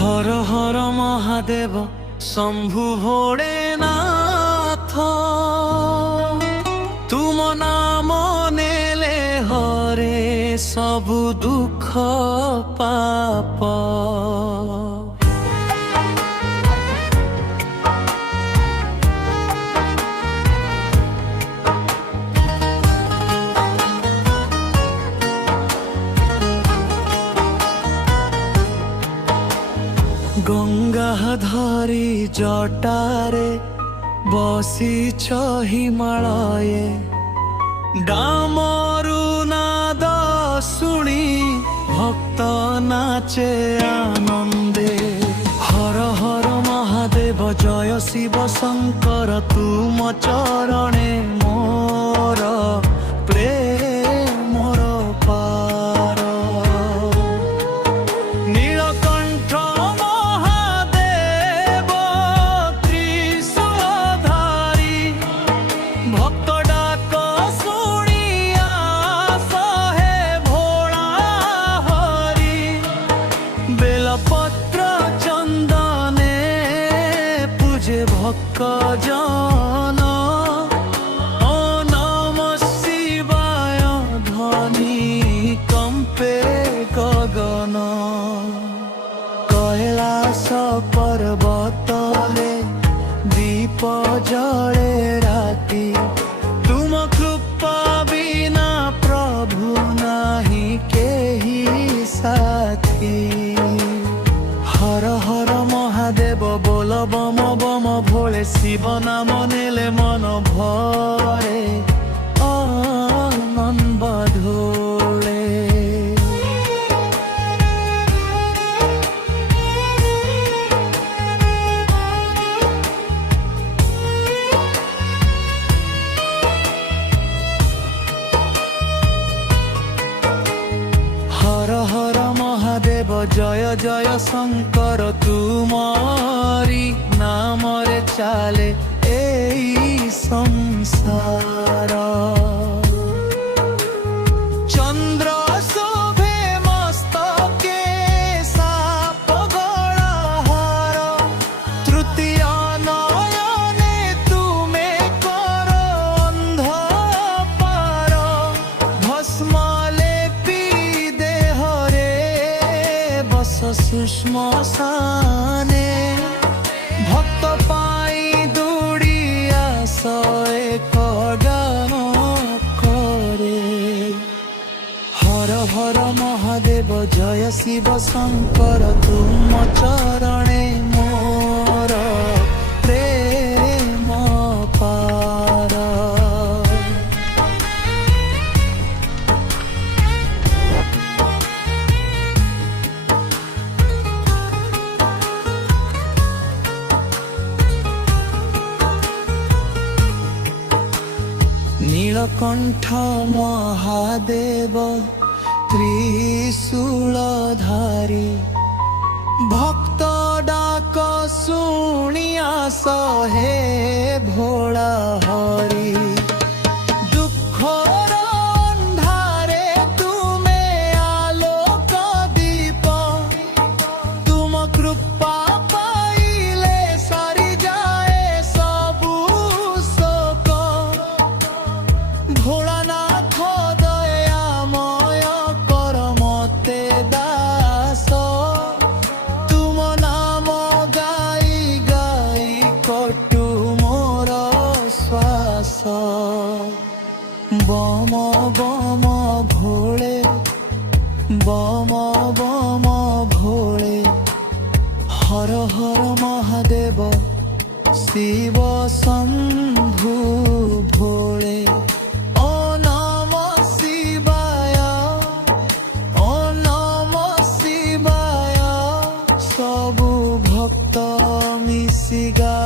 হর হর মহাদেব শম্ভু ভোলেনাথ, তুম নাম নেলে হরে সবু দুঃখ পাপ। গঙ্গা ধরি জটারে বসিছ হিমালয়ে, ডামরু নাদ শুনি ভক্ত নাচে আনন্দে। হর হর মহাদেব জয় শিব শঙ্কর, তুম চরণে মোর প্রেমর পার। নীলকণ্ঠ মহাদেব ত্রিশূলধারী, ভক্ত ডাক শুনিয়া সহে ভোলা হরি। বেলপত্র চন্দনে পূজে ভক্ত জন, ও নম শিবায় ধ্বনি কম্পে গগন। কৈলাস পর্বতলে দীপ জলে রাতি, তুম কৃপা বিনা প্রভু নাহি কেহি সাথী। হর হর মহাদেব बोल बम बम भोले, शिव नाम नेले मन भरे आनंद बधोले। हर हर महादेव जय जय शंकर, तुमारी नाम रे चाले एई संसार। चंद्र शोभे मस्तके साप गला हार, तृतीय नयने तुमे करो अंधकार। भस्म सूक्ष्म साने, भक्त पाई दूरिया सए कदम करे। हर हर महादेव जय शिव शंकर, तुम चरणे मोर प्रेम पार। नीलकण्ठ महादेव त्रिशूलधारी, भक्त डाक शुनिया सहे भोला हरि। दुःखर अन्धारे तुमे आलोक दीप, तुम कृपा पाइले सरि जाए सबु शोक। भोलानाथ दयामय कर मते दास, तुम नाम गाई गाई कटु मोर श्वास। बम बम भोले, बम बम भोले, हर हर महादेव शिव शंभु भोले। भक्त मिसिगा